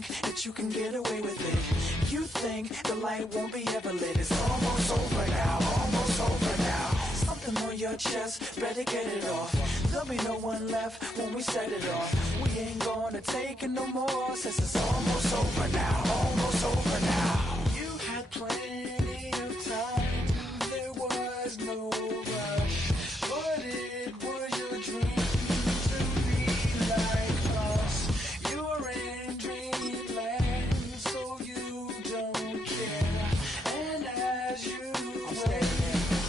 think that you can get away with it. You think the light won't be ever lit. It's almost over now, almost over now. Something on your chest, better get it off. There'll be no one left when we set it off. We ain't gonna take it no more, since it's almost over now, almost over now. You had plenty of time, there was no rush, but it was your dream to be like us. You're in dreamland, so you don't care. And as you wait,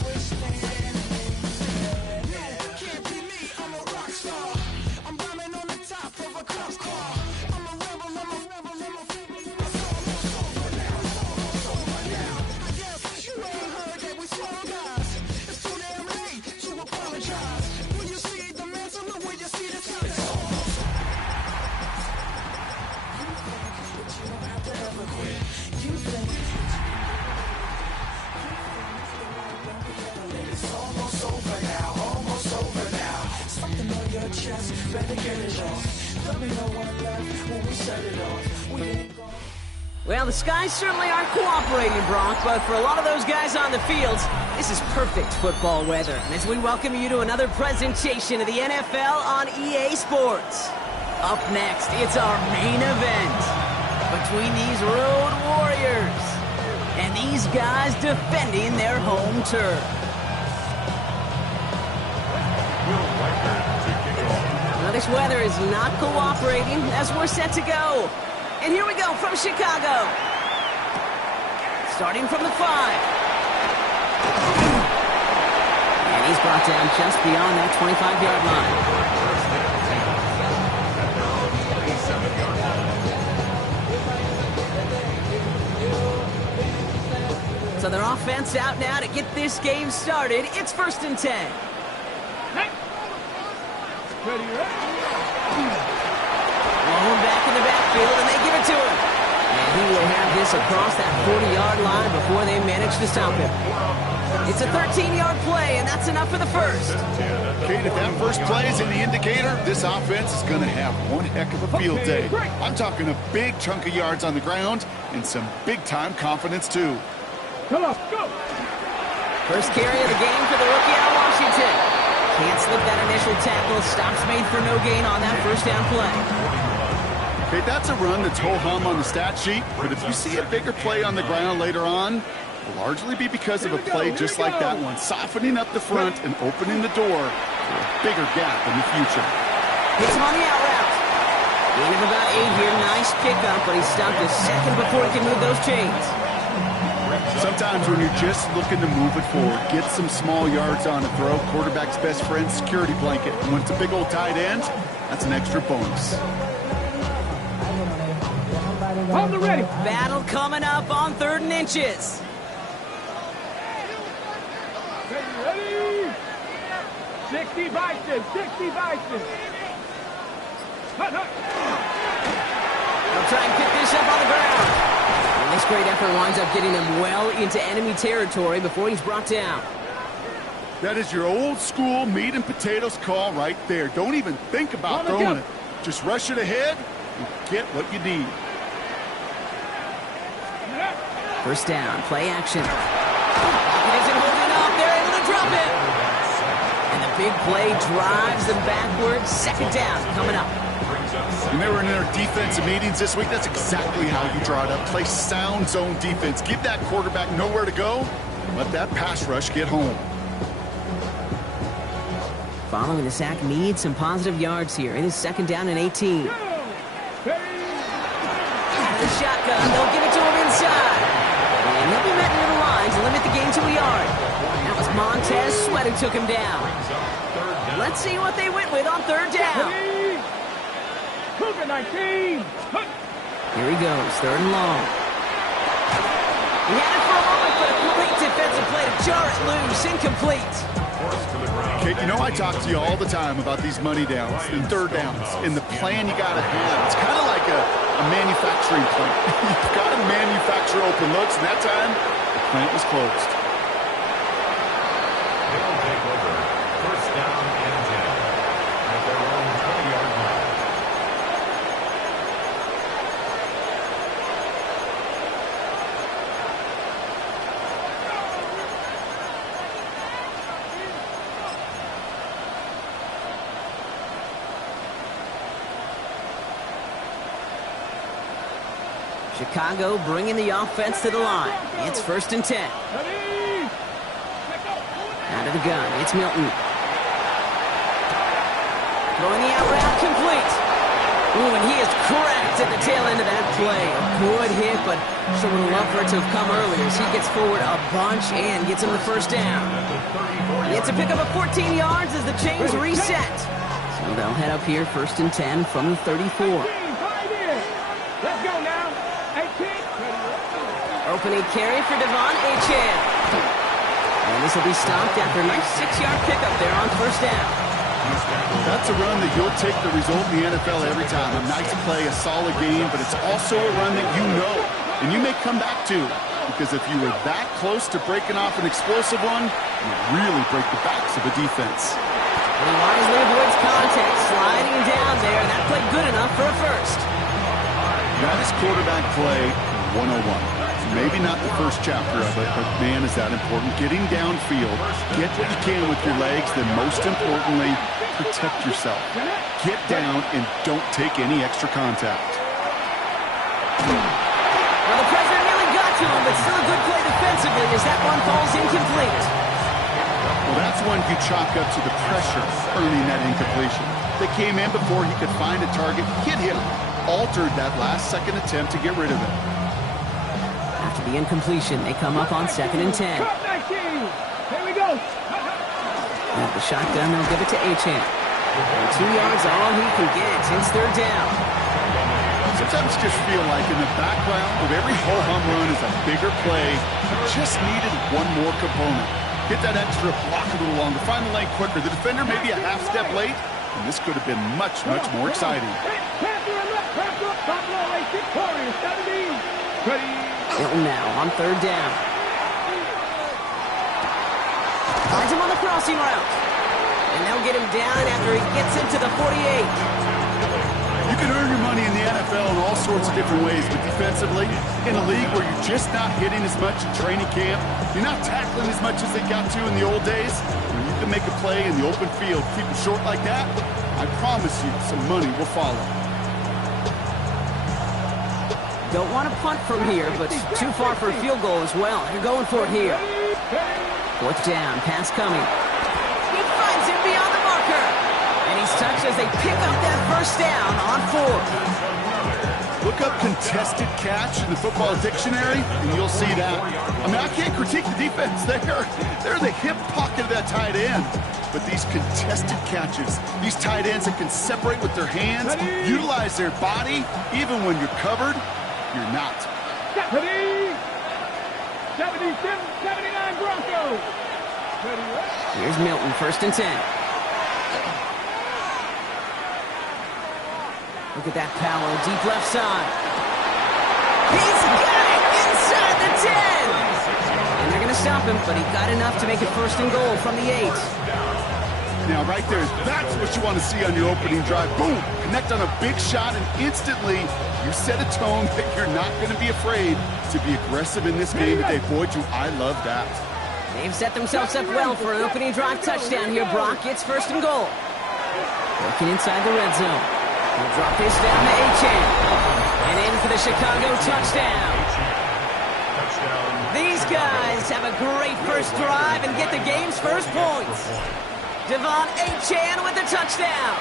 we're standing there. No, can't be me, I'm a rock star. I'm rhyming on the top of a cop car. I'm a rebel, I'm a rebel, I'm a rebel. It's almost over now, almost over now. I guess you ain't heard that we slow guys. It's too damn late to apologize. When you see the man's on the way, you see the sun. It's almost over. You think that you don't have to ever quit. You think it's almost over now, almost over now. Something on your chest, better get it off. There'll be no one left when we set it off. We ain't gonna... Well, the skies certainly aren't cooperating, Bronx, but for a lot of those guys on the fields, this is perfect football weather. And as we welcome you to another presentation of the NFL on EA Sports. Up next, it's our main event between these road warriors and these guys defending their home turf. Now, this weather is not cooperating as we're set to go. And here we go from Chicago. Starting from the 5. And he's brought down just beyond that 25-yard line. So their offense out now to get this game started. It's 1st and 10. Long back in the backfield, and they give it to him. And he will have this across that 40-yard line before they manage to stop him. It's a 13-yard play, and that's enough for the first. Kate, if that first play is any indicator, this offense is going to have one heck of a field day. I'm talking a big chunk of yards on the ground and some big-time confidence, too. Come on, go! First carry of the game for the rookie out of Washington. Can't slip that initial tackle. Stops made for no gain on that first down play. Okay, that's a run that's ho-hum on the stat sheet, but if you see a bigger play on the ground later on, it'll largely be because of a play just like that one, softening up the front and opening the door for a bigger gap in the future. Hits him on the out route. Gain of about 8 here. Nice pickup, but he stopped a second before he can move those chains. Sometimes when you're just looking to move it forward, get some small yards on a throw, quarterback's best friend, security blanket. And when it's a big old tight end, that's an extra bonus. On the ready. Battle coming up on 3rd and inches. Ready? 60 Bison, 60 Bison. Hut, hut. They'll try and pick this up on the ground. And this great effort winds up getting him well into enemy territory before he's brought down. That is your old school meat and potatoes call right there. Don't even think about throwing it. Just rush it ahead and get what you need. First down, play action. He isn't holding up. They're able to drop it. And the big play drives them backwards. 2nd down coming up. When they were in their defensive meetings this week, that's exactly how you draw it up. Play sound zone defense. Give that quarterback nowhere to go. And let that pass rush get home. Following the sack needs some positive yards here. It is 2nd down and 18. The shotgun, they'll give it to him inside. And he'll be met near the line to limit the gain to a yard. That was Montez Sweat who took him down. Let's see what they went with on 3rd down. COVID-19. Here he goes, 3rd and long. He had it for a moment, but a great defensive play to jar it loose. Incomplete. Kate, you know I talk to you all the time about these money downs and 3rd downs and the plan you got to have. It's kind of like a manufacturing plant. You've got to manufacture open looks, and that time, the plant was closed. They'll take over. 1st down and 10 at their own 20-yard line. Chicago bringing the offense to the line. It's 1st and 10. Out of the gun, it's Milton. Throwing the out route complete. Ooh, and he is cracked at the tail end of that play. A good hit, but sure would have loved for it to have come earlier as he gets forward a bunch and gets him the 1st down. It's a pickup of 14 yards as the chains reset. So they'll head up here 1st and 10 from the 34. Let's go now. 18. Opening carry for Devon Achane. And this will be stopped after a nice 6-yard pickup there on 1st down. That's a run that you'll take the result in the NFL every time. A nice play, a solid game, but it's also a run that you know and you may come back to, because if you were that close to breaking off an explosive one, you really break the backs of a defense. And he wisely avoids contact, sliding down there. That played good enough for a 1st. That is quarterback play 101. Maybe not the first chapter of it, but man, is that important. Getting downfield, get what you can with your legs, then most importantly, protect yourself. Get down and don't take any extra contact. Well, the president nearly got to him, but still a good play defensively as that one falls incomplete. Well, that's one you chalk up to the pressure earning that incompletion. They came in before he could find a target, hit him, altered that last-second attempt to get rid of it. After the incompletion, they come up on 2nd and 10. Here we go. With the shotgun, they'll give it to Achane. 2 yards, all he can get since 3rd down. Sometimes just feel like in the background of every ho-hum run is a bigger play. You just needed one more component. Get that extra block a little longer, find the lane quicker. The defender maybe a half step late, and this could have been much, much more exciting. Milton now on 3rd down. Finds him on the crossing route. And they'll get him down after he gets into the 48. You can earn your money in the NFL in all sorts of different ways, but defensively, in a league where you're just not hitting as much in training camp, you're not tackling as much as they got to in the old days, when you can make a play in the open field, keep it short like that, I promise you some money will follow. Don't want to punt from here, but too far for a field goal as well. They're going for it here. 4th down, pass coming. He finds him beyond the marker. And he's touched as they pick up that 1st down on 4th. Look up contested catch in the football dictionary, and you'll see that. I mean, I can't critique the defense. They're the hip pocket of that tight end. But these contested catches, these tight ends that can separate with their hands, utilize their body, even when you're covered, you're not. 70, 77, 79 Broncos. Here's Milton, 1st and 10. Look at that power, deep left side. He's got it inside the 10. And they're going to stop him, but he got enough to make it 1st and goal from the 8. Now, right there, that's what you want to see on your opening drive. Boom! Connect on a big shot, and instantly you set a tone that you're not going to be afraid to be aggressive in this game today. Boy, I love that. They've set themselves up well for an opening drive touchdown here, Brock. It's 1st and goal. Working inside the red zone. He'll drop this down to Achane. And in for the Chicago touchdown. These guys have a great first drive and get the game's first points. Devon Achane with the touchdown.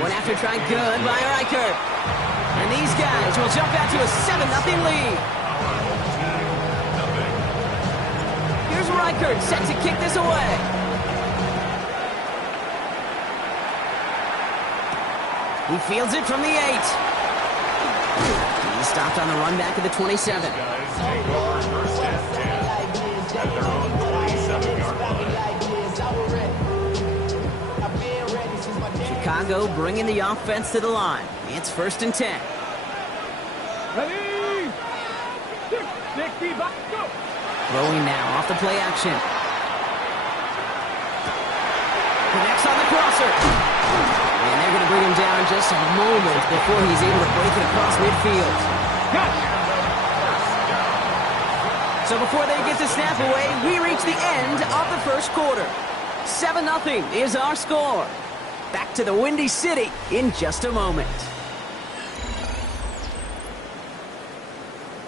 One after try good by Reichert. And these guys will jump out to a 7-0 lead. Here's Reichert set to kick this away. He fields it from the 8. He's stopped on the run back of the 27. Chicago bringing the offense to the line. It's 1st and 10. Ready? 60, go. Throwing now off the play action. Connects on the crosser. And they're going to bring him down just a moment before he's able to break it across midfield. So before they get the snap away, we reach the end of the 1st quarter. 7-0 is our score. Back to the Windy City in just a moment.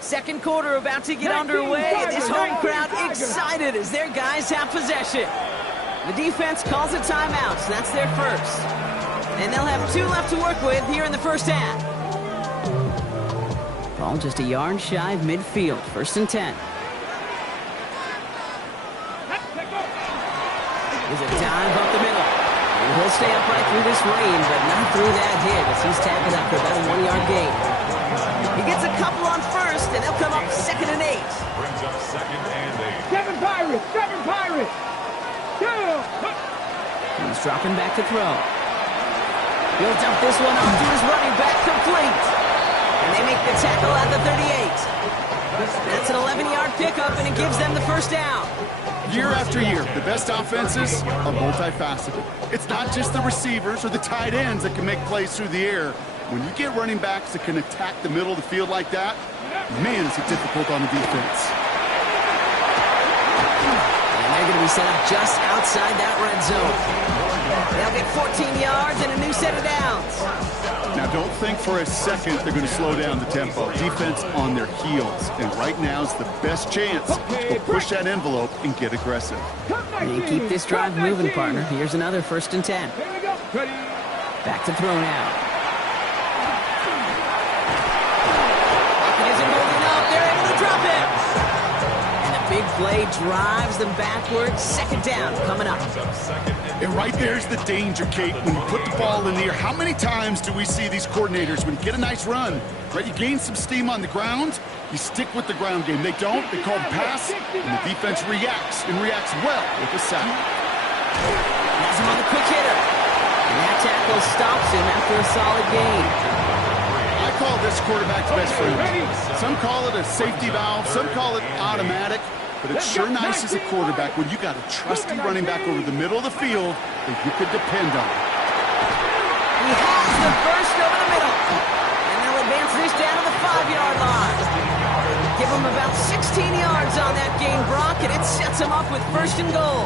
Second quarter about to get underway, and this home crowd excited as their guys have possession. The defense calls a timeout, so that's their first. And they'll have 2 left to work with here in the first half. Ball just a yard shy of midfield, 1st and 10. There's a dive up the middle. And he'll stay upright through this rain, but not through that hit as he's tackled up for about a 1-yard gain. He gets a couple on first, and they'll come up 2nd and 8. Brings up 2nd and 8. 7 Pirates! 7 Pirates! He's dropping back to throw. He'll dump this one off to his running back, complete. And they make the tackle at the 38. That's an 11-yard pickup, and it gives them the first down. Year after year, the best offenses are multifaceted. It's not just the receivers or the tight ends that can make plays through the air. When you get running backs that can attack the middle of the field like that, man, is it difficult on the defense. And they're going to be set up just outside that red zone. They'll get 14 yards and a new set of downs. Now, don't think for a second they're going to slow down the tempo. Defense on their heels. And right now is the best chance to go push that envelope and get aggressive. And keep this drive moving, partner. Here's another 1st and 10. Here we go. Ready. Back to throw now. It isn't holding up. They're able to drop it. And the big play drives them backwards. 2nd down coming up. And right there's the danger, Kate. When you put the ball in the air, how many times do we see these coordinators, when you get a nice run, right, you gain some steam on the ground, you stick with the ground game. They don't, they call the pass, and the defense reacts, and reacts well with a sack. Has him on the quick hitter. And that tackle stops him after a solid gain. I call this quarterback's best friend. Some call it a safety valve, some call it automatic. But it's sure nice as a quarterback when you got a trusty running back over the middle of the field that you could depend on. He has the first over the middle. And they'll advance this down to the 5-yard line. Give him about 16 yards on that gain, Brock, and it sets him up with 1st and goal.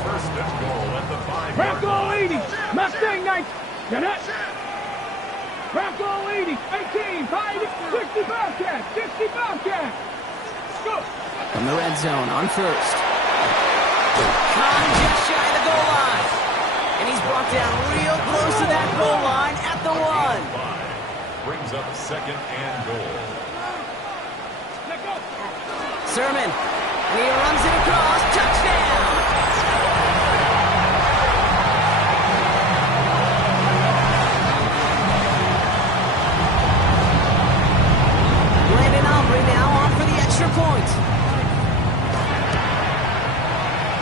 Bronco 80. Mustang 9. Get it. Bronco 80. 18. 60 Bobcat. 60 Bobcat. Go. From the red zone on 1st. Khan just shy of the goal line. And he's brought down real close to that goal line at the 1. Brings up 2nd and goal. Let go. Sermon. And he runs it across. Touchdown. Landon Aubrey now on for the extra point.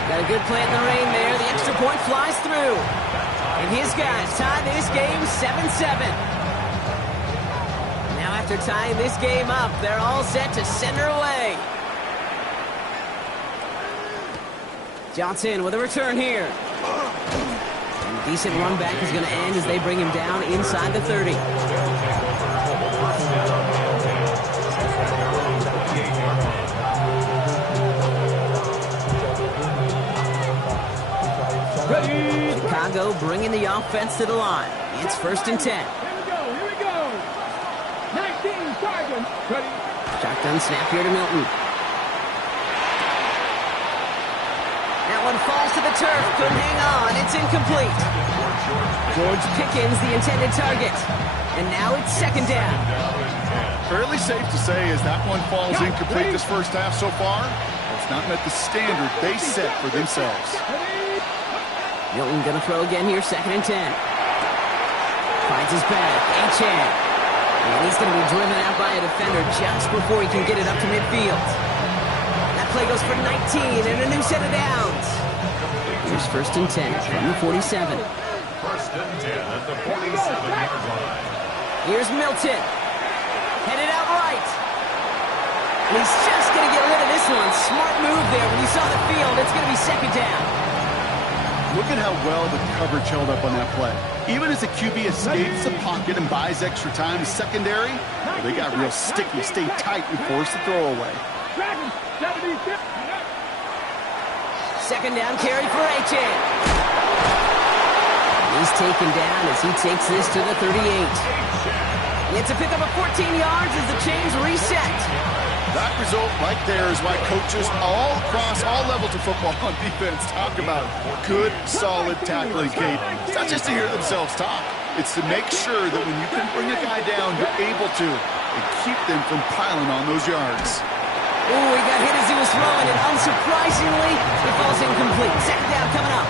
Got a good play in the rain there. The extra point flies through. And his guys tie this game 7-7. Now after tying this game up, they're all set to send her away. Johnson with a return here. And a decent run back is going to end as they bring him down inside the 30. Chicago bringing the offense to the line. It's 1st and 10. Here we go. 19 Sergeant. Ready. Shotgun snap here to Milton. That one falls to the turf. Couldn't hang on. It's incomplete. George Pickens, the intended target. And now it's 2nd down. Fairly safe to say as that one falls incomplete this first half so far, it's not met the standard they set for themselves. Milton gonna throw again here, 2nd and 10. Finds his back, Achane. And he's gonna be driven out by a defender just before he can get it up to midfield. That play goes for 19 and a new set of downs. Here's 1st and 10 from the 47. 1st and 10 at the 47-yard line. Here's Milton. Headed out right. And he's just gonna get rid of this one. Smart move there. When you saw the field, it's gonna be 2nd down. Look at how well the coverage held up on that play. Even as the QB escapes the pocket and buys extra time, the secondary, well, they got real sticky, stayed tight, and forced the throwaway. 2nd down carry for Achane. He's taken down as he takes this to the 38. It's a pickup of 14 yards as the chains reset. That result right there is why coaches all across all levels of football on defense talk about good, solid tackling, Kate. It's not just to hear themselves talk. It's to make sure that when you can bring a guy down, you're able to, and keep them from piling on those yards. Ooh, he got hit as he was throwing, and unsurprisingly, it falls incomplete. Second down coming up.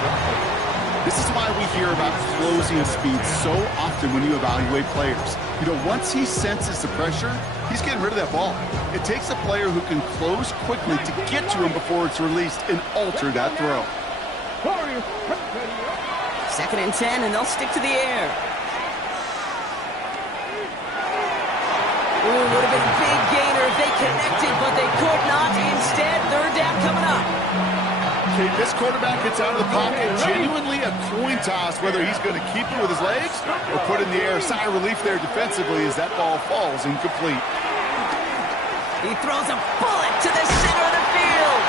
This is why we hear about closing speed so often when you evaluate players. You know, once he senses the pressure, he's getting rid of that ball. It takes a player who can close quickly to get to him before it's released and alter that throw. Second and 10, and they'll stick to the air. Ooh, would have been a big gainer if they connected, but they could not. Instead, third down coming up. Okay, this quarterback gets out of the pocket, genuinely a coin toss, whether he's going to keep it with his legs or put it in the air. Sigh of relief there defensively as that ball falls incomplete. He throws a bullet to the center of the field.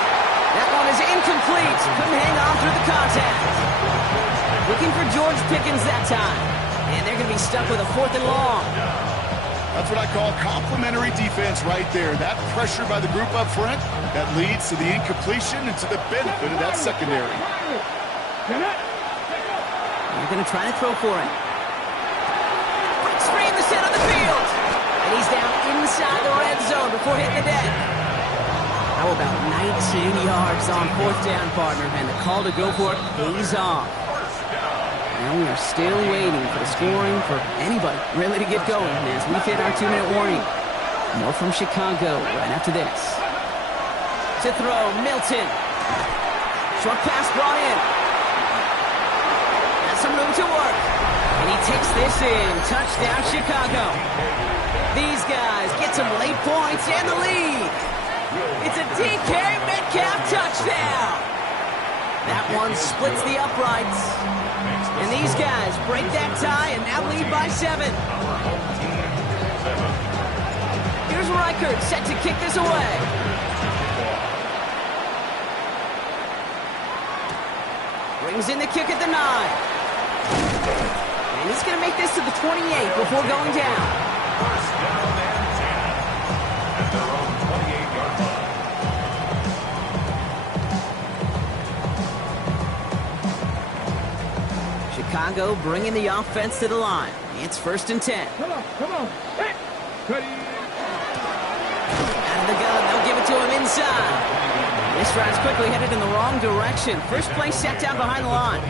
That one is incomplete. Couldn't hang on through the contact. Looking for George Pickens that time. And they're going to be stuck with a 4th and long. That's what I call complimentary defense right there. That pressure by the group up front, that leads to the incompletion and to the benefit of that secondary. They're going to try to throw for it. Breaks free in the center of the field. And he's down inside the red zone before hitting the deck. How about 19 yards on 4th down, partner? And the call to go for it pays off. And we are still waiting for the scoring for anybody really to get going as we hit our 2-minute warning. More from Chicago right after this. To throw, Milton. Short pass brought in. Has some room to work. And he takes this in. Touchdown, Chicago. These guys get some late points and the lead. It's a DK Metcalf touchdown. That one splits the uprights. And these guys break that tie and now lead by 7. Here's Reichert set to kick this away. Brings in the kick at the 9. And he's going to make this to the 28 before going down. First down and 10 at their own 28-yard line. Chicago bringing the offense to the line. It's 1st and 10. Come on. Hey, Out of the gun, they'll give it to him inside. This drive's quickly headed in the wrong direction. First play set down behind the line.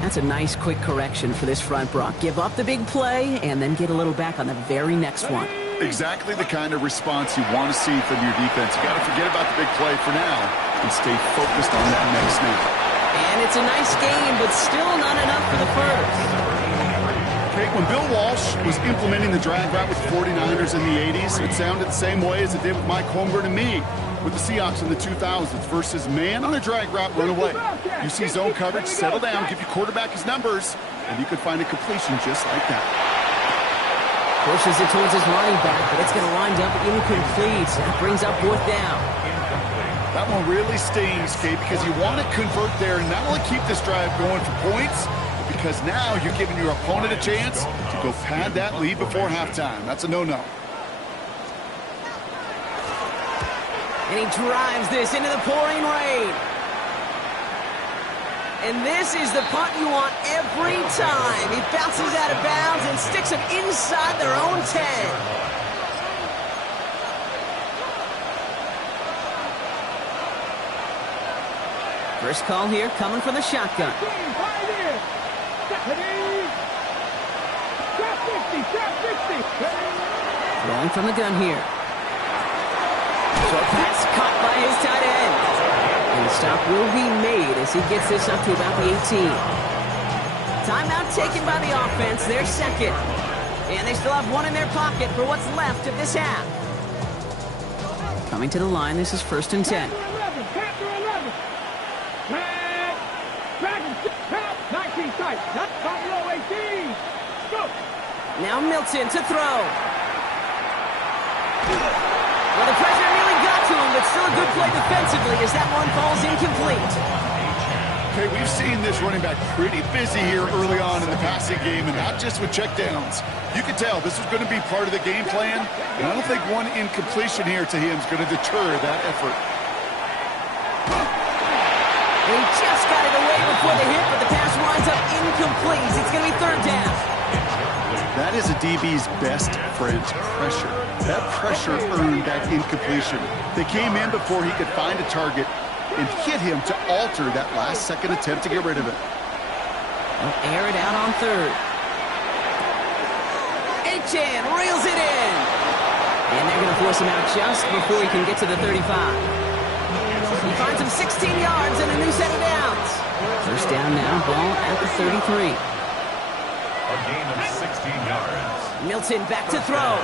That's a nice quick correction for this front, Brock. Give up the big play and then get a little back on the very next one. Exactly the kind of response you want to see from your defense. You got to forget about the big play for now and stay focused on that next snap. And it's a nice game, but still not enough for the first. Okay, when Bill Walsh was implementing the drag route with the 49ers in the 80s, it sounded the same way as it did with Mike Holmgren and me with the Seahawks in the 2000s versus man on a drag route, run away. You see zone coverage, settle down, give your quarterback his numbers, and you could find a completion just like that. Pushes it towards his running back, but it's going to wind up incomplete. That brings up 4th down. That one really stings, Kate, because you want to convert there and not only keep this drive going for points, but because now you're giving your opponent a chance to go pad that lead before halftime. That's a no-no. And he drives this into the pouring rain. And this is the punt you want every time. He bounces out of bounds and sticks them inside their own 10. First call here coming from the shotgun. Throwing from the gun here. Short pass caught by his tight end. And the stop will be made as he gets this up to about the 18. Timeout taken by the offense, their second. And they still have one in their pocket for what's left of this half. Coming to the line, this is 1st and 10. Now Milton to throw. Well, the pressure nearly got to him, but still a good play defensively as that one falls incomplete. Okay, we've seen this running back pretty busy here early on in the passing game, and not just with checkdowns. You can tell this is going to be part of the game plan, and I don't think one incompletion here to him is going to deter that effort. He just got it away before the hit, but the pass winds up incomplete. It's going to be third down. That is a DB's best friend, pressure. That pressure earned that incompletion. They came in before he could find a target and hit him to alter that last-second attempt to get rid of it. They'll air it out on third. Achan reels it in. And they're going to force him out just before he can get to the 35. He finds him 16 yards and a new set of downs. First down now, ball at the 33. A gain of 16 yards. Milton back to throw.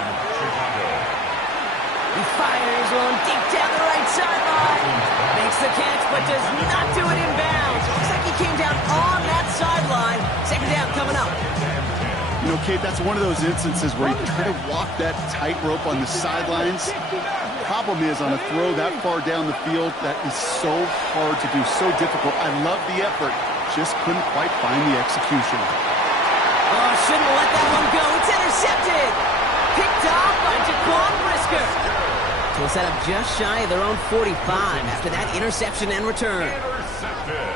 He fires one deep down the right sideline. Makes the catch, but does not do it in bounds. Looks like he came down on that sideline. Second down coming up. You know, Kate, that's one of those instances where you try to walk that tightrope on the sidelines. Problem is, on a throw that far down the field, that is so hard to do, so difficult. I love the effort, just couldn't quite find the execution. Oh, shouldn't have let that one go. It's intercepted. Picked off by Jaquan Brisker. So set up just shy of their own 45 after that interception and return.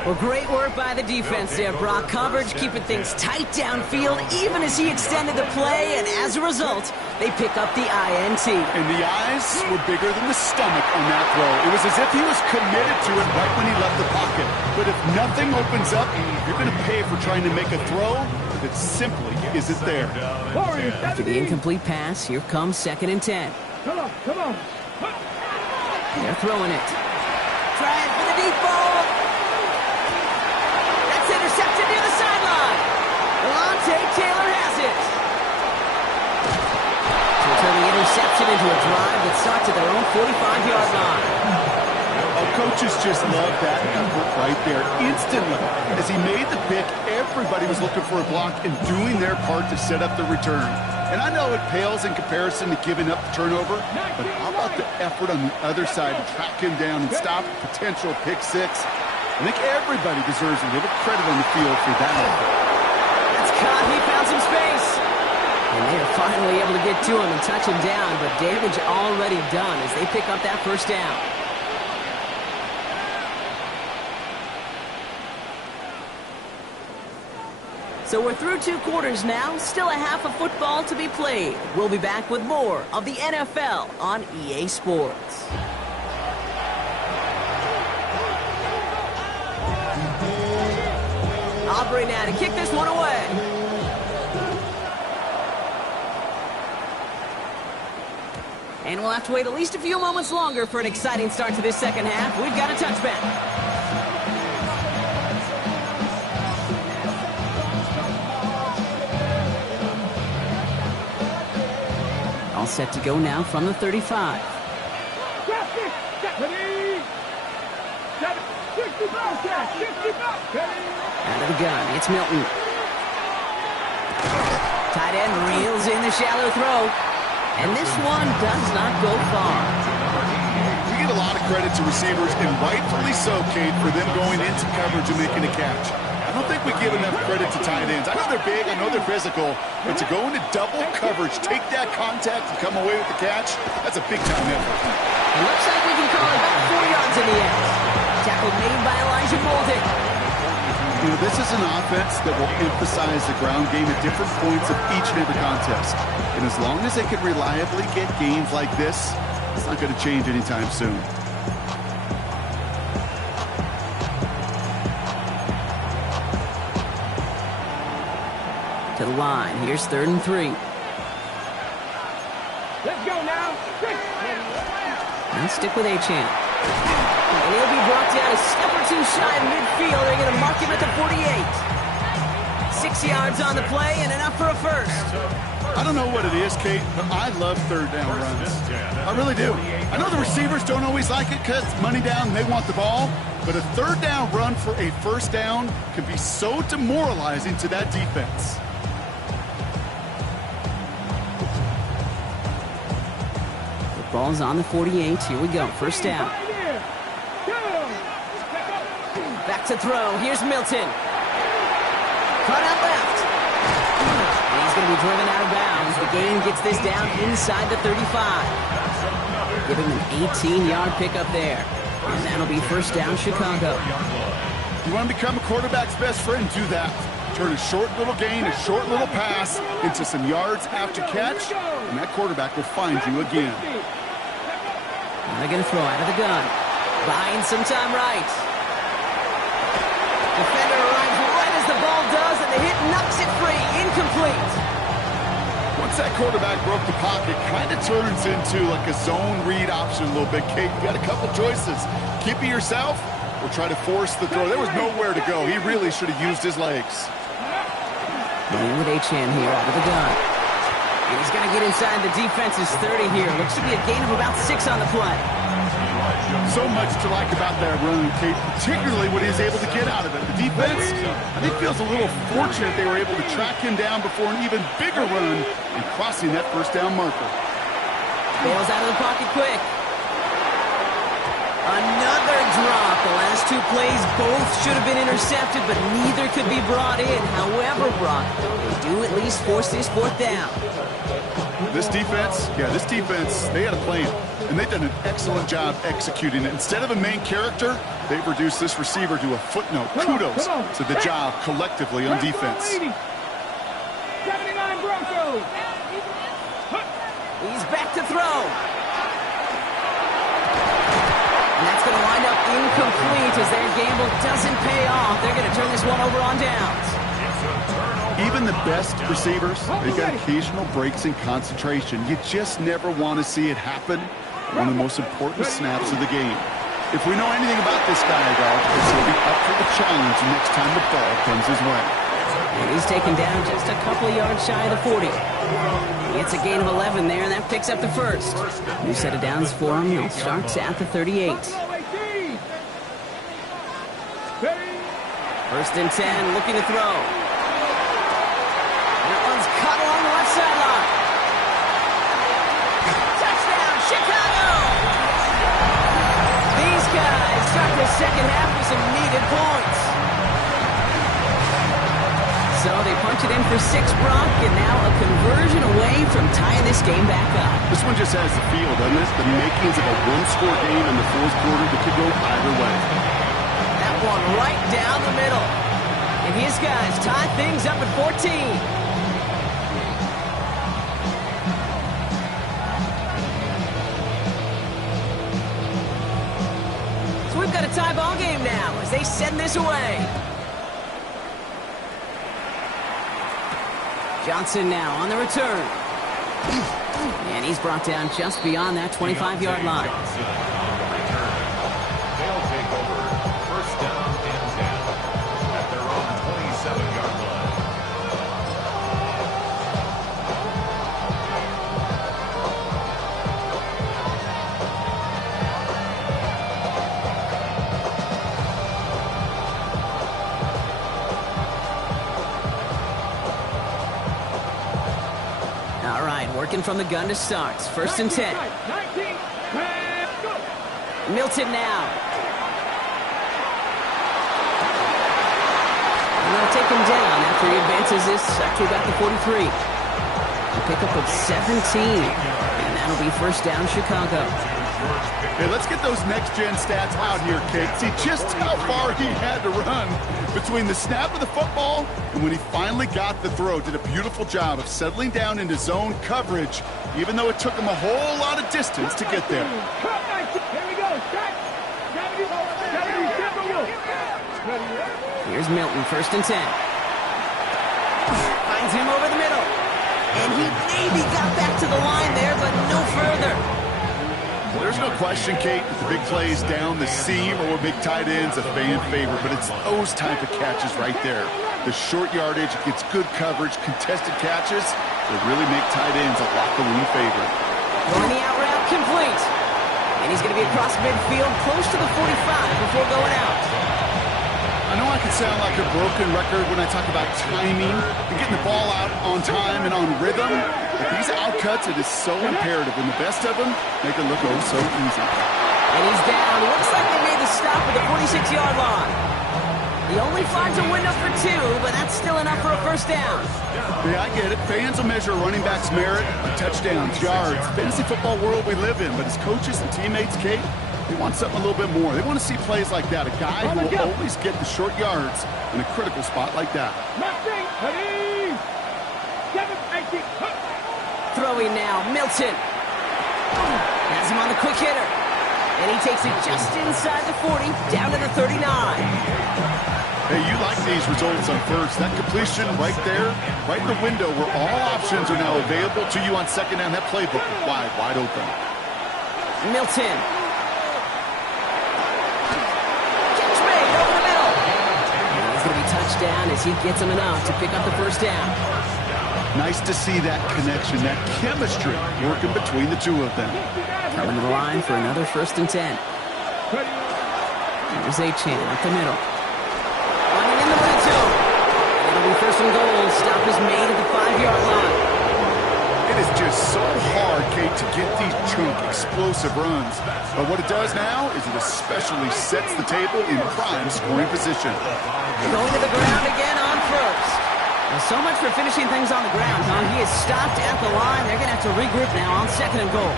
Well, great work by the defense there, Brock. Coverage keeping things tight downfield even as he extended the play, and as a result, they pick up the INT. And the eyes were bigger than the stomach on that throw. It was as if he was committed to it right when he left the pocket. But if nothing opens up, you're going to pay for trying to make a throw that simply isn't there. After the incomplete pass, here comes 2nd and 10. Come on, come on. They're throwing it. Trying for the deep ball. That's intercepted near the sideline. Alontae Taylor has it. So turning interception into a drive that starts at their own 45-yard line. Our coaches just love that effort right there. Instantly, as he made the pick, everybody was looking for a block and doing their part to set up the return. And I know it pales in comparison to giving up the turnover, but how about the effort on the other side to track him down and stop a potential pick six? I think everybody deserves a little credit on the field for that effort. That's caught. He found some space. And they are finally able to get to him and touch him down, but damage already done as they pick up that first down. So we're through 2 quarters now, still a half of football to be played. We'll be back with more of the NFL on EA Sports. Aubrey now to kick this one away. And we'll have to wait at least a few moments longer for an exciting start to this second half. We've got a touchback. All set to go now from the 35. Out of the gun, it's Milton. Tight end reels in the shallow throw. And this one does not go far. We get a lot of credit to receivers, and rightfully so, Kate, for them going into coverage and making a catch. I don't think we give enough credit to tight ends. I know they're big, I know they're physical, but to go into double coverage, take that contact, and come away with the catch, that's a big-time effort. It looks like we can call it back 4 yards in the end. Tackle made by Elijah Bolden. You know, this is an offense that will emphasize the ground game at different points of each and every contest. And as long as they can reliably get gains like this, it's not going to change anytime soon. To the line. Here's 3rd and 3. Let's go now. And stick with Achan. And he'll be brought down a step or two shy of midfield. They're going to mark him at the 48. 6 yards on the play and enough for a first. I don't know what it is, Kate, but I love 3rd down runs. I really do. I know the receivers don't always like it because it's money down and they want the ball, but a 3rd down run for a first down can be so demoralizing to that defense. Ball's on the 48. Here we go. First down. Back to throw. Here's Milton. Cut out left. And he's going to be driven out of bounds. The game gets this down inside the 35. Give him an 18-yard pickup there. And that'll be first down, Chicago. You want to become a quarterback's best friend, do that. Turn a short little gain, a short little pass into some yards after catch, and that quarterback will find you again. Now they're going to throw out of the gun. Buying some time right. Defender arrives right as the ball does, and the hit knocks it free. Incomplete. Once that quarterback broke the pocket, kind of turns into like a zone read option a little bit, Kate. You got a couple choices. Keep it yourself or try to force the throw. There was nowhere to go. He really should have used his legs. Going with Achane here out of the gun. And he's going to get inside the defense's 30 here. Looks to be a gain of about 6 on the play. So much to like about that run, Kate, particularly what he was able to get out of it. The defense, I think, feels a little fortunate they were able to track him down before an even bigger run and crossing that first down marker. Bails out of the pocket quick. Another drop. The last 2 plays both should have been intercepted, but neither could be brought in. However, Brock, they do at least force this 4th down. This defense, they had a plan, and they've done an excellent job executing it. Instead of a main character, they've reduced this receiver to a footnote. Kudos to the job collectively on defense. 79 Broncos. He's back to throw. And that's going to wind up incomplete as their gamble doesn't pay off. They're going to turn this one over on downs. Even the best receivers, they've got occasional breaks in concentration. You just never want to see it happen. One of the most important snaps of the game. If we know anything about this guy, though, it's he'll be up for the challenge next time the ball comes his way. And he's taken down just a couple of yards shy of the 40. He gets a gain of 11 there, and that picks up the first. New set of downs for him. It starts at the 38. First and 10, looking to throw. That one's cut along the left sideline. Touchdown, Chicago! These guys start the second half with some needed points. So they punch it in for 6, Brock, and now a conversion away from tying this game back up. This one just has the feel, doesn't it? The makings of a one-score game in the 4th quarter that could go either way. That one right down the middle. And his guys tie things up at 14. We've got a tie ball game now as they send this away. Johnson now on the return. And he's brought down just beyond that 25-yard line. They'll take over first down and 10 at their own 27-yard line. Working from the gun to start. First and 10. Milton now. And they'll take him down after he advances this up to about the 43. A pickup of 17. And that'll be first down, Chicago. Hey, let's get those next-gen stats out here, Kate. See just how far he had to run between the snap of the football and when he finally got the throw. Did a beautiful job of settling down into zone coverage, even though it took him a whole lot of distance to get there. Here's Milton, first and 10. Finds him over the middle. And he maybe got back to the line there, but no further. There's no question, Kate, that the big plays down the seam or big tight ends a fan favorite, but it's those type of catches right there. The short yardage, gets good coverage, contested catches, they really make tight ends a locker room favorite. Throwing the out route complete. And he's going to be across midfield, close to the 45 before going out. I know I can sound like a broken record when I talk about timing and getting the ball out on time and on rhythm, but these outcuts, it is so imperative, and the best of them make it look oh so easy. And he's down. Looks like they made the stop at the 46-yard line. He only finds a window for 2, but that's still enough for a first down. Yeah, I get it. Fans will measure a running back's merit by touchdowns, yards, fantasy football world we live in. But as coaches and teammates, Kate, they want something a little bit more. They want to see plays like that. A guy who will always get the short yards in a critical spot like that. Throwing now, Milton. Has him on the quick hitter. And he takes it just inside the 40, down to the 39. Hey, you like these results on first. That completion right there, right in the window where all options are now available to you on second down. That playbook is wide open. Milton. Catch made over the middle. And he's going to be touched down as he gets him enough to pick up the first down. Nice to see that connection, that chemistry working between the two of them. Coming to the line for another 1st and 10. Here's Achane up the middle. Running in the red zone. It'll be 1st and goal. Stop is made at the 5-yard line. It is just so hard, Kate, to get these chunk, explosive runs. But what it does now is it especially sets the table in prime scoring position. Going to the ground again on first. Well, so much for finishing things on the ground, huh? He is stopped at the line. They're going to have to regroup now on 2nd and goal.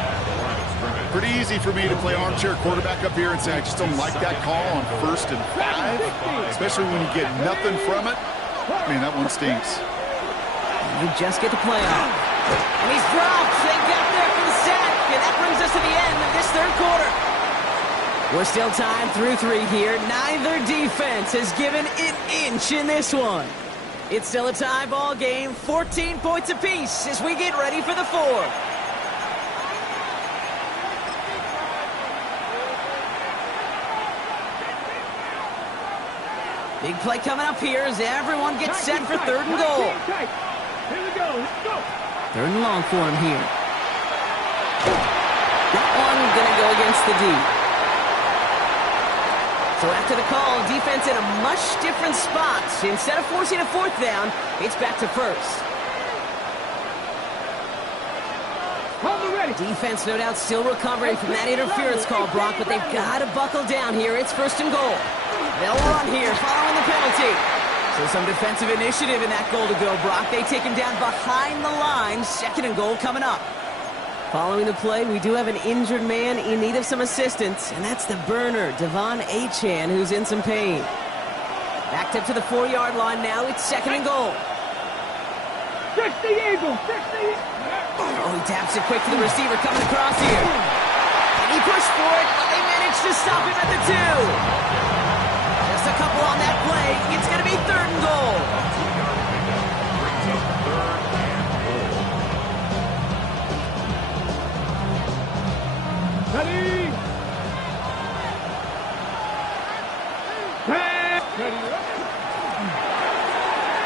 Pretty easy for me to play armchair quarterback up here and say I just don't like that call on 1st and 5, especially when you get nothing from it. Man, that one stinks. You just get the play off. And he's dropped. They got there for the sack. And that brings us to the end of this 3rd quarter. We're still tied through 3 here. Neither defense has given an inch in this one. It's still a tie ball game, 14 points apiece as we get ready for the 4th. Big play coming up here as everyone gets set for 3rd and goal. Here we go. Let's go. 3rd and long for him here. That one going to go against the D. So after the call, defense in a much different spot. Instead of forcing a 4th down, it's back to 1st. Defense, no doubt, still recovering from that interference call, Brock, but they've got to buckle down here. It's 1st and goal. They'll run here following the penalty. So some defensive initiative in that goal to go, Brock. They take him down behind the line. 2nd and goal coming up. Following the play, we do have an injured man in need of some assistance, and that's the burner, Devon Achane, who's in some pain. Backed up to the 4-yard line now. It's 2nd and goal. 60 Eagles, 60. Oh, he taps it quick to the receiver coming across here. And he pushed for it, but they managed to stop him at the 2. Just a couple on that play. It's going to be 3rd and goal. Ready.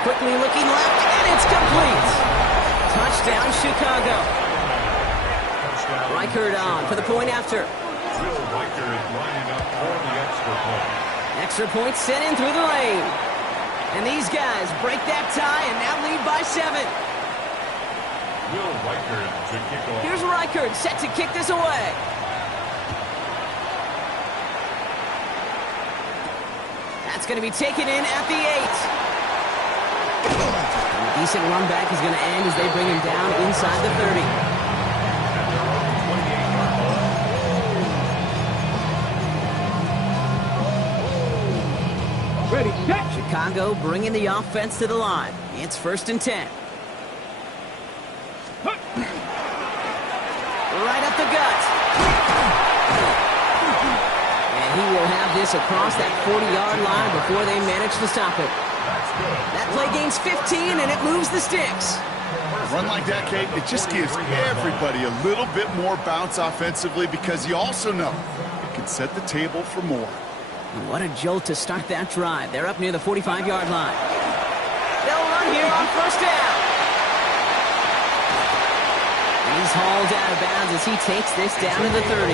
Quickly looking left, and it's complete. Touchdown, Chicago. Reichard on for the point after. Will Reichard lining up for the extra point. Extra point sent in through the lane. And these guys break that tie and now lead by 7. Will Reichard to kick off. Here's Reichard set to kick this away. That's going to be taken in at the 8. And a decent run back is going to end as they bring him down inside the 30. Ready, set. Chicago bringing the offense to the line. It's 1st and 10. Right up the gut. And he will have this across that 40-yard line before they manage to stop it. That play gains 15, and it moves the sticks. A run like that, Kate, it just gives everybody a little bit more bounce offensively because you also know it can set the table for more. And what a jolt to start that drive. They're up near the 45-yard line. They'll run here on 1st down. And he's hauled out of bounds as he takes this down to the 30.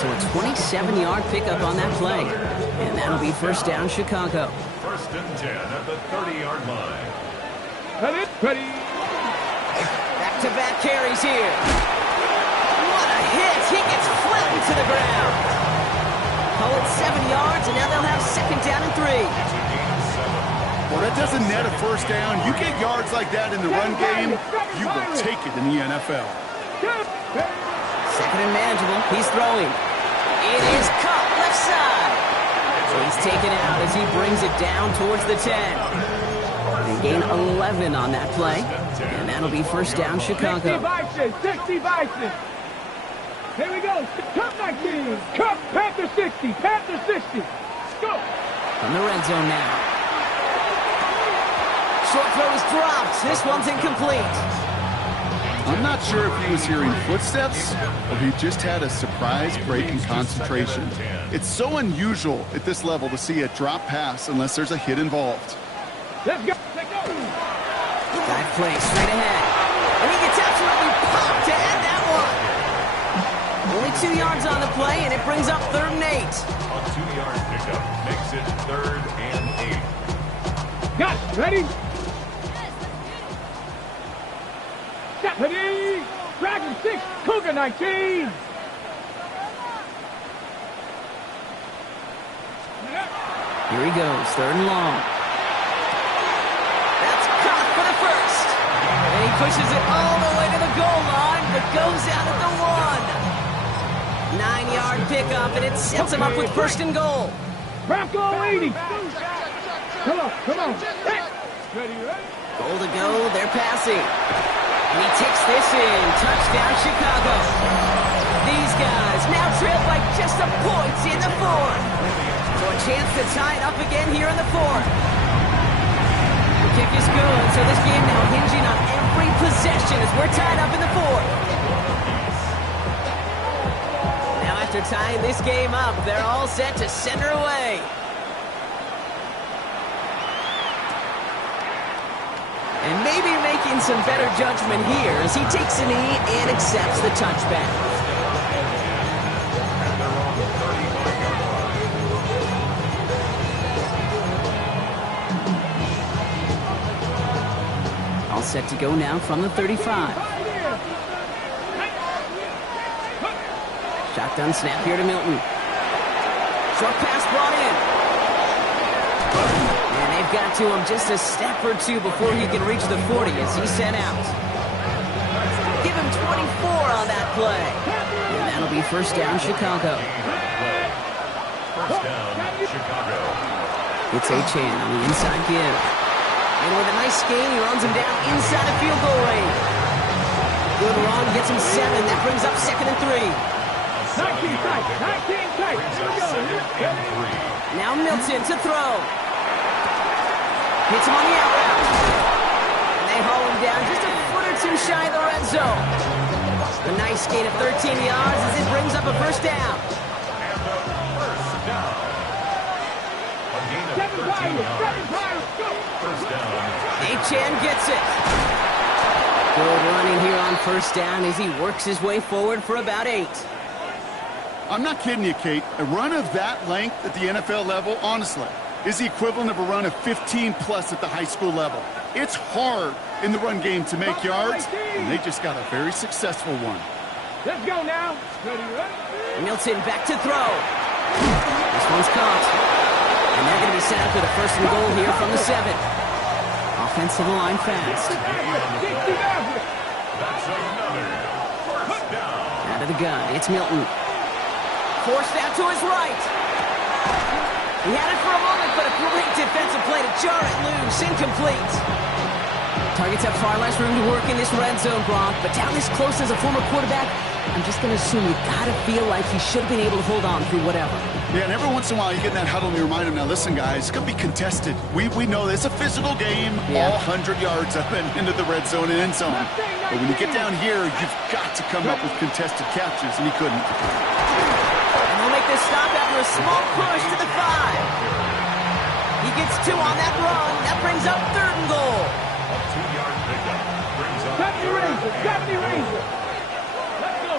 So a 27-yard pickup on that play. And that'll be 1st down, Chicago. 1st and 10 at the 30-yard line. Ready. Back-to-back carries here. What a hit. He gets flattened to the ground. Call it 7 yards, and now they'll have 2nd second down and 3. It's a gain of 7. Well, that doesn't net a first down. You get yards like that in the run game, you will take it in the NFL. Second and manageable. He's throwing. It is caught left side. So he's taken out as he brings it down towards the 10. They gain 11 on that play. And that'll be first down, Chicago. 60 Bison. Here we go. Cup 19. Cup Panther 60. Panther 60. Go. From the red zone now. Short throw is dropped. This one's incomplete. I'm not sure if he was hearing footsteps or he just had a surprise break in concentration. It's so unusual at this level to see a drop pass unless there's a hit involved. Let's go. Let's go. Dive play straight ahead. And he gets absolutely popped to end that one. Only 2 yards on the play, and it brings up 3rd and 8. A 2-yard pickup makes it 3rd and 8. Got it. Ready? Ready? Dragon 6, Cougar 19. Here he goes, 3rd and long. That's caught for the first. And he pushes it all the way to the goal line, but goes out at the 1. 9-yard pickup, and it sets him up with 1st and goal. Bronco 80. Come on, come on. Hey. Ready, ready? Goal to go, they're passing. And he takes this in. Touchdown, Chicago. These guys now trail by just a point in the 4th. So a chance to tie it up again here in the 4th. The kick is good, so this game now hinging on every possession as we're tied up in the 4th. Now after tying this game up, they're all set to send her away. And maybe making some better judgment here as he takes a knee and accepts the touchback. All set to go now from the 35. Shotgun snap here to Milton. Short pass brought in. And they've got to him just a step or 2 before he can reach the 40 as he's sent out. Give him 24 on that play. And that'll be first down, Chicago. First down, Chicago. It's A-Chan on the inside give. And with a nice gain, he runs him down inside the field goal range. Good run, gets him 7. That brings up 2nd and 3. 19 tight. 19 tight. Here we go. Now Milton to throw. Hits him on the out route. And they haul him down just a foot or 2 shy of the red zone. A nice gain of 13 yards as it brings up a first down. And a first down. A gain of 13 yards. First down. A-Chan gets it. Good running here on first down as he works his way forward for about 8. I'm not kidding you, Kate. A run of that length at the NFL level, honestly, is the equivalent of a run of 15-plus at the high school level. It's hard in the run game to make yards, and they just got a very successful one. Let's go now. Ready, ready? Milton back to throw. This one's caught. And they're going to be set up with a 1st and goal here from the 7. Offensive line fast. That's another first down. Out of the gun, it's Milton. Forced out to his right. He had it for a moment, but a great defensive play to jar it loose. Incomplete. Targets have far less room to work in this red zone, Bronk, but down this close as a former quarterback, I'm just going to assume you got to feel like he should have been able to hold on through whatever. Yeah, and every once in a while you get in that huddle and you remind him, now listen, guys, it's going to be contested. We know it's a physical game, all 100 yards up and into the red zone and end zone. But when you get down here, you've got to come up with contested catches, and he couldn't. And they'll make this stop after a small push to the 5. He gets 2 on that run. That brings up 3rd and goal. A 2-yard pickup brings up 70 Ranger. 70 Ranger. Let's go.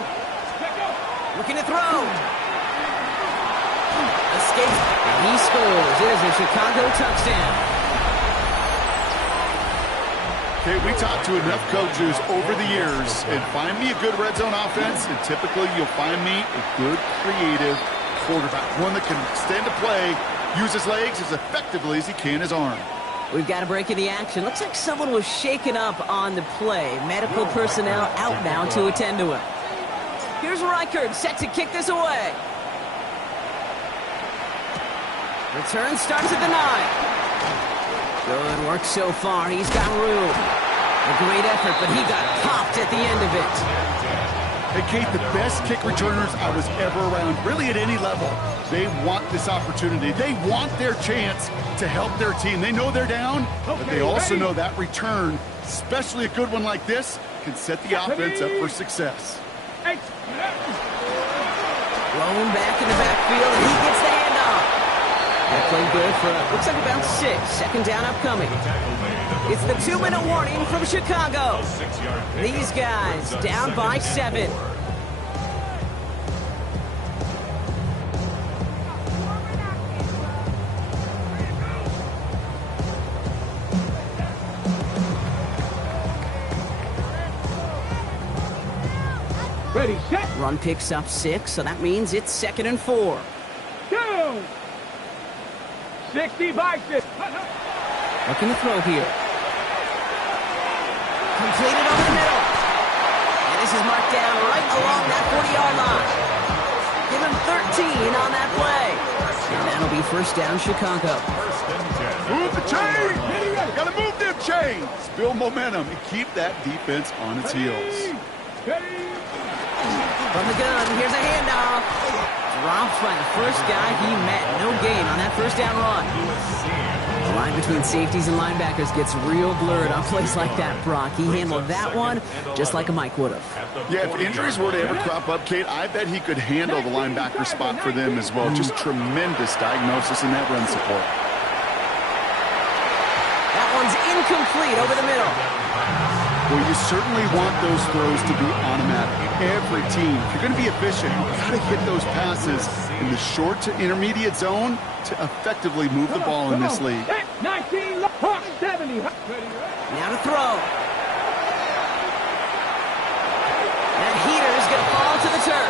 Let's go. Looking to throw. Escapes. And he scores. It is a Chicago touchdown. Okay, we talked to enough coaches over the years, and find me a good red zone offense, and typically you'll find me a good creative quarterback, one that can extend a play Use his legs as effectively as he can his arm. We've got a break in the action. Looks like someone was shaken up on the play. Medical personnel out now to attend to him. Here's Reichert set to kick this away. Return starts at the 9. Good work so far. He's got room. A great effort, but he got popped at the end of it. Hey, Kate, the best kick returners I was ever around, really at any level, they want this opportunity. They want their chance to help their team. They know they're down, but they also know that return, especially a good one like this, can set the offense up for success. Thrown back in the backfield, and he gets the handoff. That played good for, looks like about 6. Second down upcoming. It's the 2-minute warning from Chicago. These guys down by 7. Ready, set. Run picks up 6, so that means it's 2nd and 4. 2. 60 by 6. Looking to throw here. Completed over the middle. And this is marked down right along that 40-yard line. Give him 13 on that play. And that'll be first down, Chicago. Move the chain! Gotta move them chains! Build momentum and keep that defense on its heels. From the gun, here's a handoff. Dropped by the first guy he met. No gain on that first down run. The line between safeties and linebackers gets real blurred on plays like that, Brock. He handled that one just like a Mike would have. Yeah, if injuries were to ever crop up, Kate, I bet he could handle the linebacker spot for them as well. Just tremendous diagnosis in that run support. That one's incomplete over the middle. Well, you certainly want those throws to be automatic. Every team, if you're going to be efficient, you've got to hit those passes in the short to intermediate zone to effectively move the ball in this league. 19, 70. Now to throw. That heater is going to fall to the turf.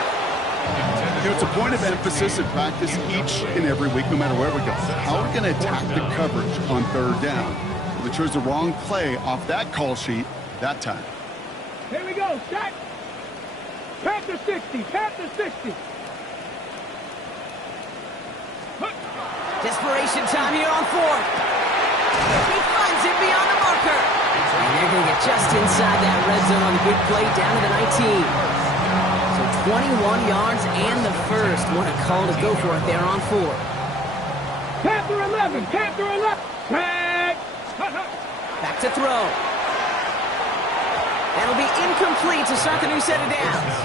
You know, it's a point of emphasis in practice each and every week, no matter where we go. How are we going to attack the coverage on 3rd down? Well, they chose the wrong play off that call sheet that time. Here we go, set. Panther 60, Panther 60. Desperation time here on 4th. He finds it beyond the marker. And they're going to get just inside that red zone on the big play down to the 19. So 21 yards and the first. What a call to go for it there on 4. Panther 11, Panther 11. Back to throw. That'll be incomplete to start the new set of downs.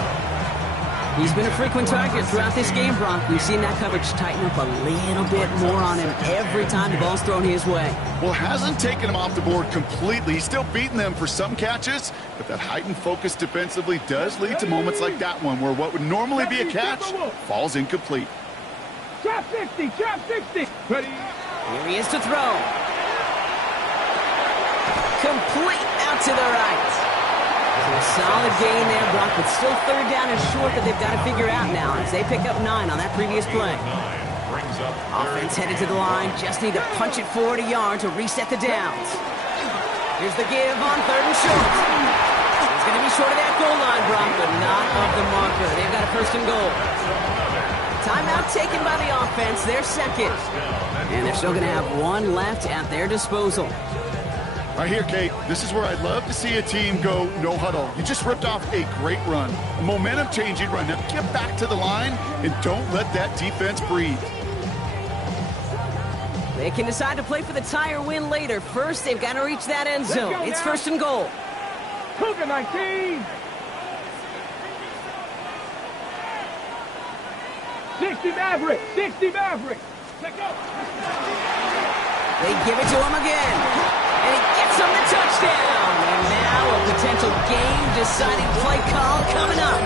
He's been a frequent target throughout this game, Brock. We've seen that coverage tighten up a little bit more on him every time the ball's thrown his way. Well, hasn't taken him off the board completely. He's still beating them for some catches, but that heightened focus defensively does lead to moments like that one where what would normally be a catch falls incomplete. Trap 60, trap 60. Ready? Here he is to throw. Complete out to the right. So a solid gain there, Brock, but still 3rd down and short that they've got to figure out now as they pick up 9 on that previous play. Offense headed to the line, just need to punch it forward a yard to reset the downs. Here's the give on 3rd and short. He's going to be short of that goal line, Brock, but not of the marker. They've got a 1st and goal. Timeout taken by the offense, their 2nd. And they're still going to have 1 left at their disposal. Right here, Kate, this is where I'd love to see a team go no huddle. You just ripped off a great run, a momentum-changing run. Now get back to the line and don't let that defense breathe. They can decide to play for the tie or win later. First, they've got to reach that end zone. It's 1st and goal. Cougar 19. 60 Maverick, 60 Maverick. Let's go. They give it to him again. And he gets him the touchdown. And now a potential game-deciding play call coming up.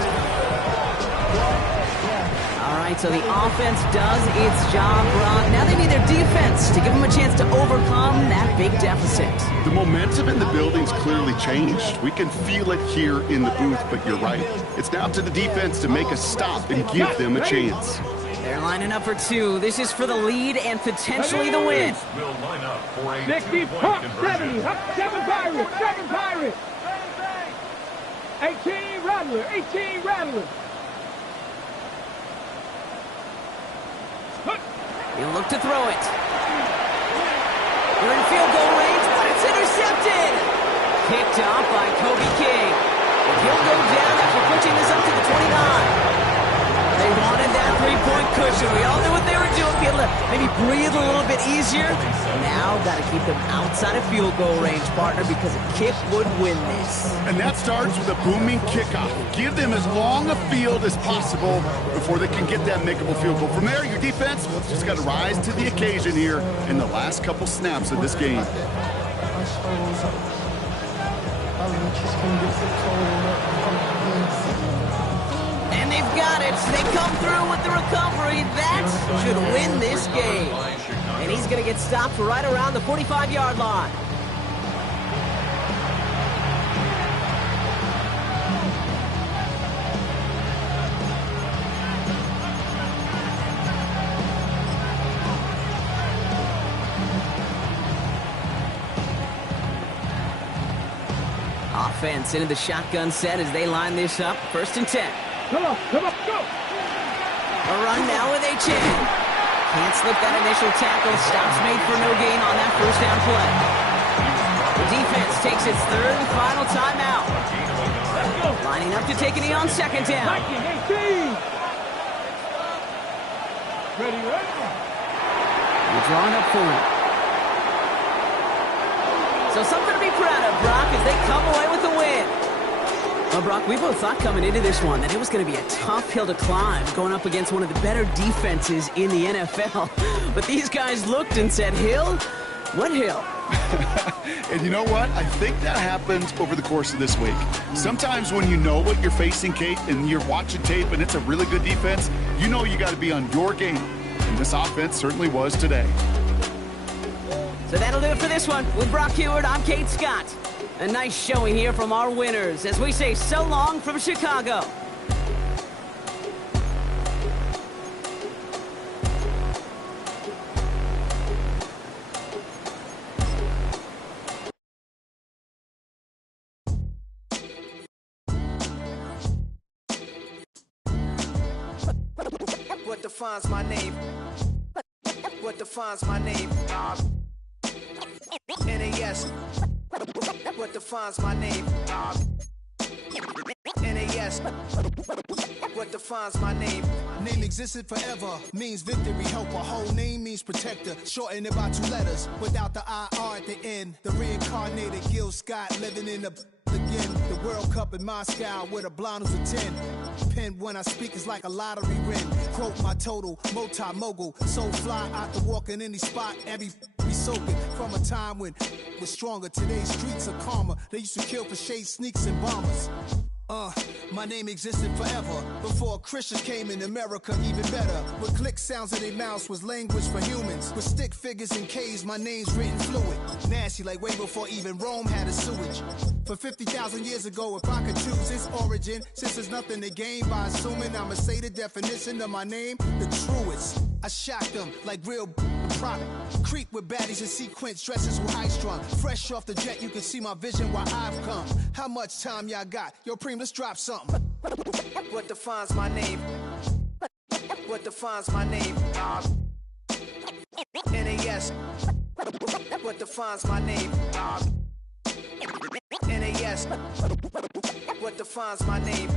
All right, so the offense does its job, Brock. Now they need their defense to give them a chance to overcome that big deficit. The momentum in the building's clearly changed. We can feel it here in the booth, but you're right. It's now up to the defense to make a stop and give them a chance. They're lining up for two. This is for the lead and potentially the win. Will line up for a 60, two-point conversion. 70, 7 Pirates, 7 Pirates. 18 Rattler, 18 Rattler. He'll look to throw it. They're in field goal range, but it's intercepted. Picked off by Kobe King. He'll go down after pushing this up to the 29. They wanted that three-point cushion. We all knew what they were doing. Be able to maybe breathe a little bit easier. Now, got to keep them outside of field goal range, partner, because a kick would win this. And that starts with a booming kickoff. Give them as long a field as possible before they can get that makeable field goal. From there, your defense just got to rise to the occasion here in the last couple snaps of this game. And they've got it. They come through with the recovery. That should win this game. And he's going to get stopped right around the 45-yard line. Offense into the shotgun set as they line this up. 1st and 10. Come on, go. A run now with H.N. Can't slip that initial tackle. Stops made for no gain on that 1st down play. The defense takes its 3rd and final timeout. Lining up to take a knee on 2nd down. 18. Ready. You're drawing up for it. So something to be proud of, Brock, as they come away with the win. Well, Brock, we both thought coming into this one that it was going to be a tough hill to climb going up against one of the better defenses in the NFL. But these guys looked and said, Hill? What hill? And you know what? I think that happens over the course of this week. Sometimes when you know what you're facing, Kate, and you're watching tape and it's a really good defense, you know you got to be on your game. And this offense certainly was today. So that'll do it for this one. With Brock Heward, I'm Kate Scott. A nice showing here from our winners as we say so long from Chicago. What defines my name? What defines my name? NAS. What defines my name? NAS. What defines my name? Name existed forever, means victory, helper. Whole name means protector. Shorten it by 2 letters, without the IR at the end. The reincarnated Gil Scott living in the again. The World Cup in Moscow with a blind who's a 10. Pen when I speak is like a lottery win. Quote my total, multi-mogul. So fly out to walk in any spot, every be soaking. From a time when was stronger, today's streets are calmer. They used to kill for shade sneaks and bombers. My name existed forever. Before Christians came in America, even better. With click sounds in their mouths was language for humans. With stick figures and K's, my name's written fluid. Nasty like way before even Rome had a sewage. For 50,000 years ago, if I could choose its origin, since there's nothing to gain by assuming I'ma say the definition of my name, the truest. I shocked them like real product. Creep with baddies in sequence, dresses with high strung. Fresh off the jet, you can see my vision where I've come. How much time y'all got? Yo, Preem, let's drop something. What defines my name? What defines my name? NAS. What defines my name? NAS. What defines my name?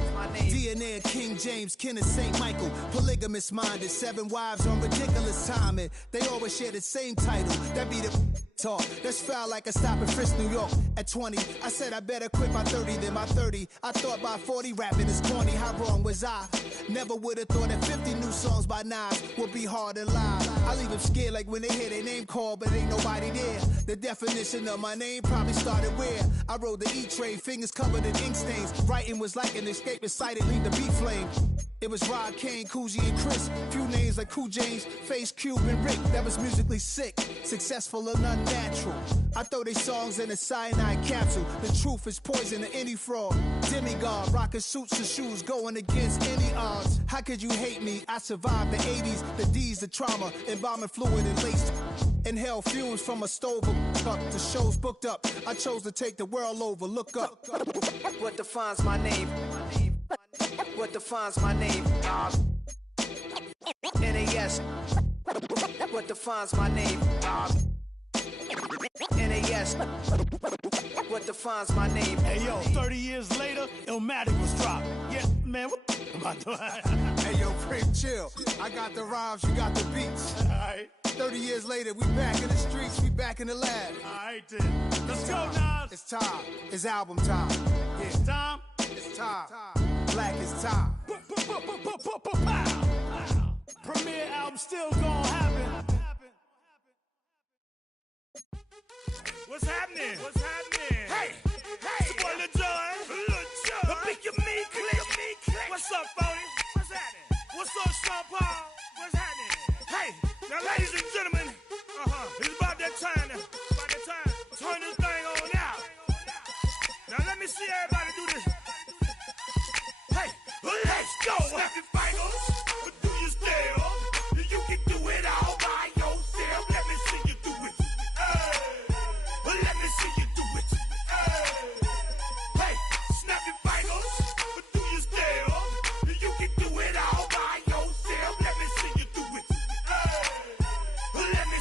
DNA of King James, kin of St. Michael. Polygamous minded, 7 wives on ridiculous timing. They always share the same title. That be the talk. That's foul like a stop in Frisk, New York. At 20, I said I better quit by 30 than by 30. I thought by 40 rapping is corny. How wrong was I? Never would have thought that 50 new songs by Nas would be hard to live. I leave them scared like when they hear their name called, but ain't nobody there. The definition of my name probably started where I rode the E-train, fingers covered in ink stains. Writing was like an escape, excited, leave the beat flame. It was Rod, Kane, Coogee, and Chris. Few names like Cool James, Face, Cube, and Rick. That was musically sick, successful and unnatural. I throw they songs in a cyanide capsule. The truth is poison to any fraud. Demigod, rocking suits and shoes, going against any odds. How could you hate me? I survived the 80s, the D's, the trauma, embalming fluid and laced. Inhale fumes from a stove up. The show's booked up. I chose to take the world over. Look up. What defines my name? What defines my name? NAS. What defines my name? NAS. What defines my name? Hey yo, 30 years later, Illmatic was dropped. Yeah, man, what am I doing? Hey yo, Prince, chill. I got the rhymes, you got the beats. Alright. 30 years later, we back in the streets, we back in the lab. Alright then. Let's go, Nas. It's time. It's album time. Yeah. It's time. It's time. Black is time. Premiere album still gonna happen. What's happening? What's happening? Hey, hey, it's your boy Lil Jon. Lil Jon. I think you mean click. What's up, Phony? What's happening? What's up, Sean Paul? What's happening? Hey, now ladies and gentlemen, it's about that time to turn this thing on out. Now let me see everybody do this.